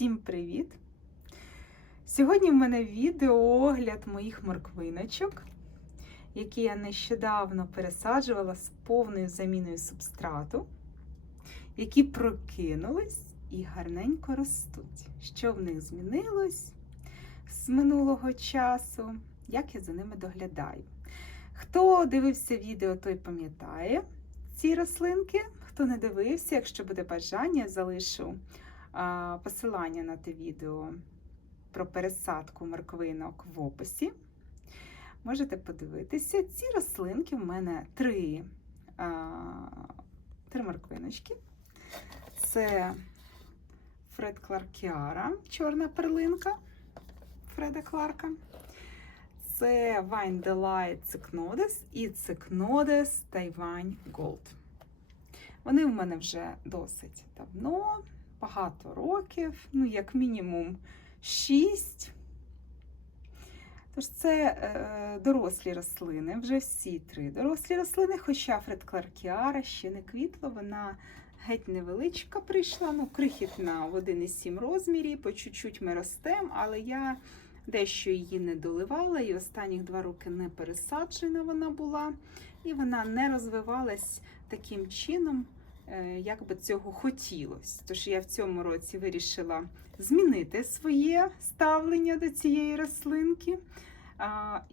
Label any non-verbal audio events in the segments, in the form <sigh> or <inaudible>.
Всім привіт! Сьогодні в мене відеоогляд моїх морквиночок, які я нещодавно пересаджувала з повною заміною субстрату, які прокинулись і гарненько ростуть. Що в них змінилось з минулого часу, як я за ними доглядаю. Хто дивився відео, той пам'ятає ці рослинки. Хто не дивився, якщо буде бажання, залишу посилання на те відео про пересадку морквинок в описі. Можете подивитися. Ці рослинки в мене три, три морквиночки. Це Фред Кларкіара, чорна перлинка Фреда Кларка. Це Vine Delight Цикнодес і Цикнодес Тайвань Gold. Вони в мене вже досить давно, багато років, ну, як мінімум 6. Тож це е, дорослі рослини, вже всі три дорослі рослини, хоча Фред Кларкіара ще не квітла, вона геть невеличка прийшла, ну, крихітна в 1,7 розмірі, по чуть-чуть ми ростемо, але я дещо її не доливала, і останніх два роки не пересаджена вона була, і вона не розвивалась таким чином, як би цього хотілося. Тож я в цьому році вирішила змінити своє ставлення до цієї рослинки.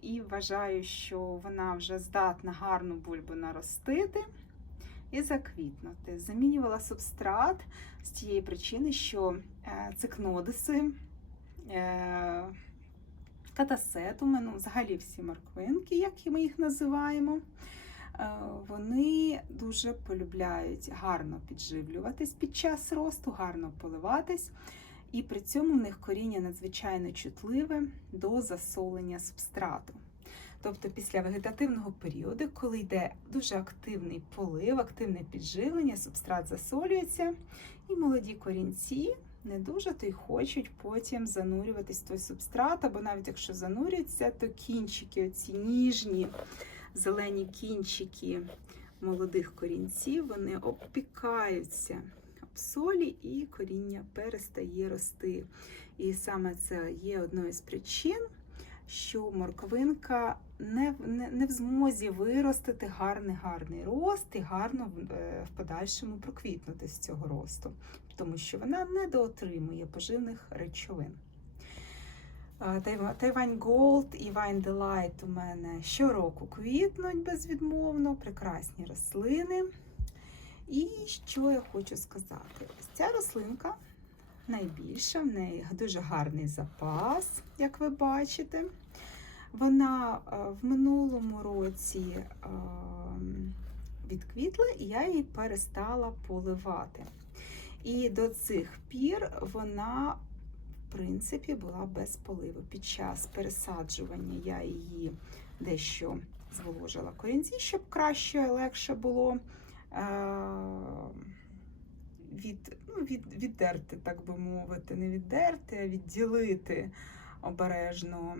І вважаю, що вона вже здатна гарну бульбу наростити і заквітнути. Замінювала субстрат з тієї причини, що е, цикнодиси, е, катасетуми, ну, взагалі всі морквинки, як ми їх називаємо, е, вони дуже полюбляють гарно підживлюватись під час росту, гарно поливатись. І при цьому в них коріння надзвичайно чутливе до засолення субстрату. Тобто після вегетативного періоду, коли йде дуже активний полив, активне підживлення, субстрат засолюється, і молоді корінці не дуже то й хочуть потім занурюватись в той субстрат, або навіть якщо занурюються, то кінчики, оці ніжні зелені кінчики молодих корінців, вони обпікаються солі і коріння перестає рости. І саме це є одною з причин, що морковинка не, не, не в змозі виростити гарний гарний рост і гарно в, в подальшому проквітнути з цього росту, тому що вона недоотримує поживних речовин. Тайвань Gold і Vine Delight у мене щороку квітнуть безвідмовно, прекрасні рослини. І що я хочу сказати? Ось ця рослинка найбільша, в неї дуже гарний запас, як ви бачите. Вона в минулому році відквітла, і я її перестала поливати. І до цих пір вона, принципі, була без поливу. Під час пересаджування я її дещо зволожила корінці, щоб краще легше було від, ну, від, віддерти, так би мовити, не віддерти, а відділити обережно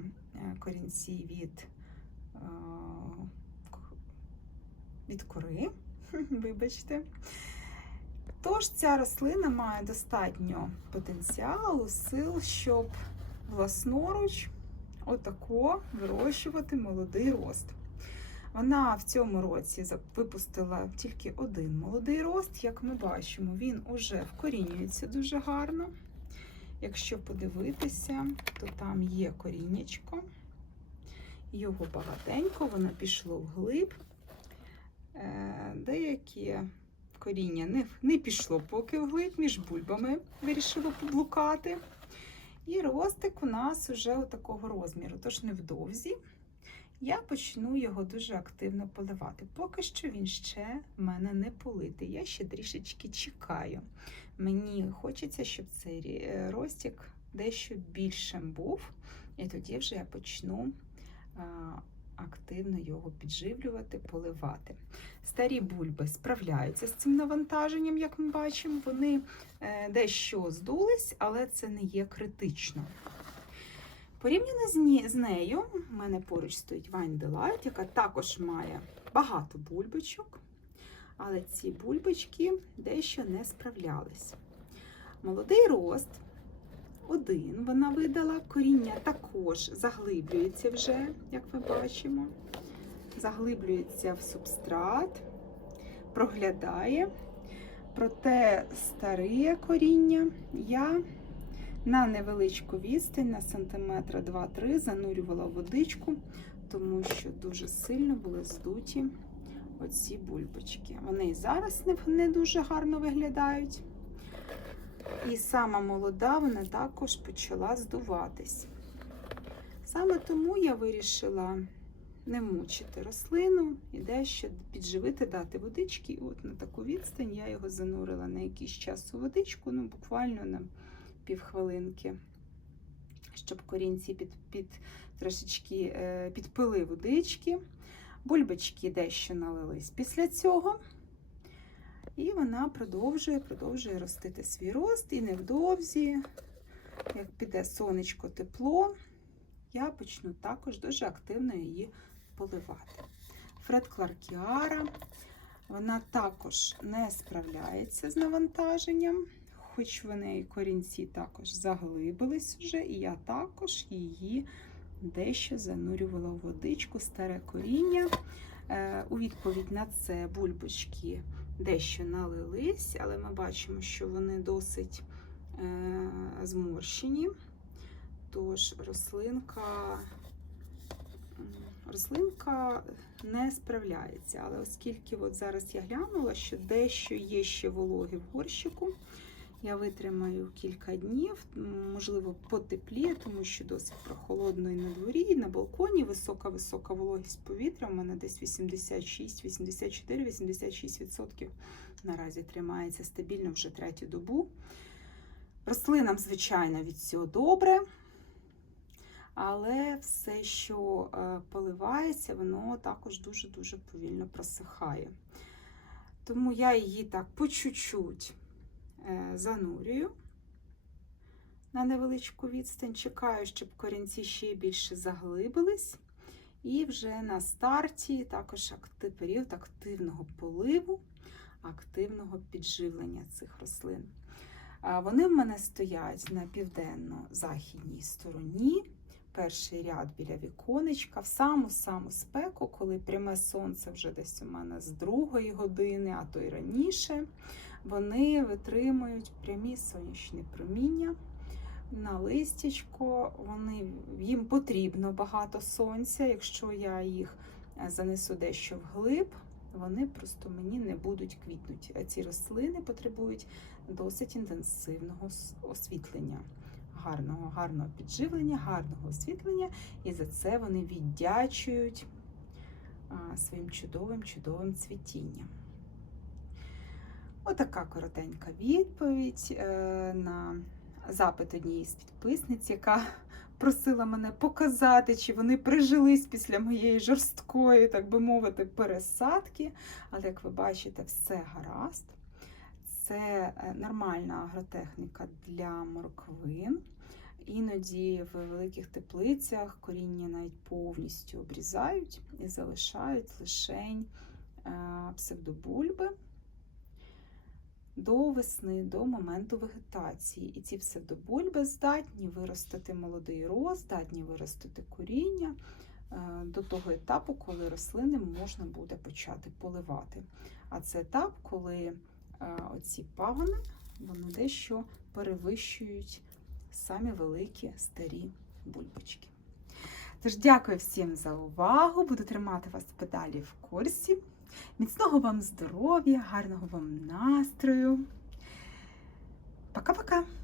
корінці від, від кори, <laughs> вибачте. Тож ця рослина має достатньо потенціалу, сил, щоб власноруч отако вирощувати молодий рост. Вона в цьому році випустила тільки один молодий рост, як ми бачимо, він уже вкорінюється дуже гарно. Якщо подивитися, то там є коріннячко, його багатенько, воно пішло вглиб. Е, деякі коріння не, не пішло поки вглиб, між бульбами вирішило поблукати. І ростик у нас вже такого розміру, тож невдовзі я почну його дуже активно поливати. Поки що він ще в мене не политий. Я ще трішечки чекаю. Мені хочеться, щоб цей е, ростик дещо більшим був, і тоді вже я почну активно його підживлювати, поливати. Старі бульби справляються з цим навантаженням, як ми бачимо, вони е, дещо здулись, але це не є критично. Порівняно з нею, в мене поруч стоїть Vine Delight, яка також має багато бульбочок, але ці бульбочки дещо не справлялись. Молодий рост один вона видала. Коріння також заглиблюється вже, як ми бачимо. Заглиблюється в субстрат, проглядає. Проте старе коріння я на невеличку відстань, на сантиметра 2-3 занурювала водичку, тому що дуже сильно були здуті оці бульбочки. Вони і зараз не дуже гарно виглядають. І сама молода, вона також почала здуватись. Саме тому я вирішила не мучити рослину і дещо підживити, дати водички. І от на таку відстань я його занурила на якийсь час у водичку, ну буквально на півхвилинки, щоб корінці під, під трошечки е, підпили водички. Бульбочки дещо налились після цього. І вона продовжує, продовжує ростити свій рост. І невдовзі, як піде сонечко тепло, я почну також дуже активно її поливати. Фред Кларкіара, вона також не справляється з навантаженням, хоч в неї корінці також заглибились вже, і я також її дещо занурювала в водичку, старе коріння. Е, У відповідь на це бульбочки дещо налились, але ми бачимо, що вони досить е, зморщені. Тож рослинка, рослинка не справляється. Але оскільки от зараз я глянула, що дещо є ще вологи в горщику, я витримаю кілька днів, можливо, потепліє, тому що досить прохолодно і на дворі, і на балконі висока-висока вологість повітря. У мене десь 86, 84, 86% наразі тримається стабільно вже третю добу. Рослинам, звичайно, від цього добре. Але все, що е, поливається, воно також дуже-дуже повільно просихає. Тому я її так по чуть-чуть занурюю на невеличку відстань, чекаю, щоб корінці ще більше заглибились. І вже на старті також період активного поливу, активного підживлення цих рослин. Вони в мене стоять на південно-західній стороні перший ряд біля віконечка, в саму-саму спеку, коли пряме сонце вже десь у мене з другої години, а то й раніше, вони витримують прямі сонячні проміння. На листячко, вони, їм потрібно багато сонця. Якщо я їх е, занесу дещо вглиб, вони просто мені не будуть квітнути. Ці рослини потребують досить інтенсивного освітлення гарного, гарного підживлення, гарного освітлення, і за це вони віддячують своїм чудовим, чудовим цвітінням. Отака коротенька відповідь е, на запит однієї з підписниць, яка просила мене показати, чи вони прижились після моєї жорсткої, так би мовити, пересадки. Але, як ви бачите, все гаразд. Це е, нормальна агротехніка для морквин. Іноді в великих теплицях коріння навіть повністю обрізають і залишають лишень е, псевдобульби до весни, до моменту вегетації. І ці псевдобульби здатні виростити молодий рост, здатні виростити коріння е, до того етапу, коли рослини можна буде почати поливати. А це етап, коли оці пагони вони дещо перевищують самі великі старі бульбочки. Тож, дякую всім за увагу. Буду тримати вас педалі в курсі. Міцного вам здоров'я, гарного вам настрою. Пока-пока!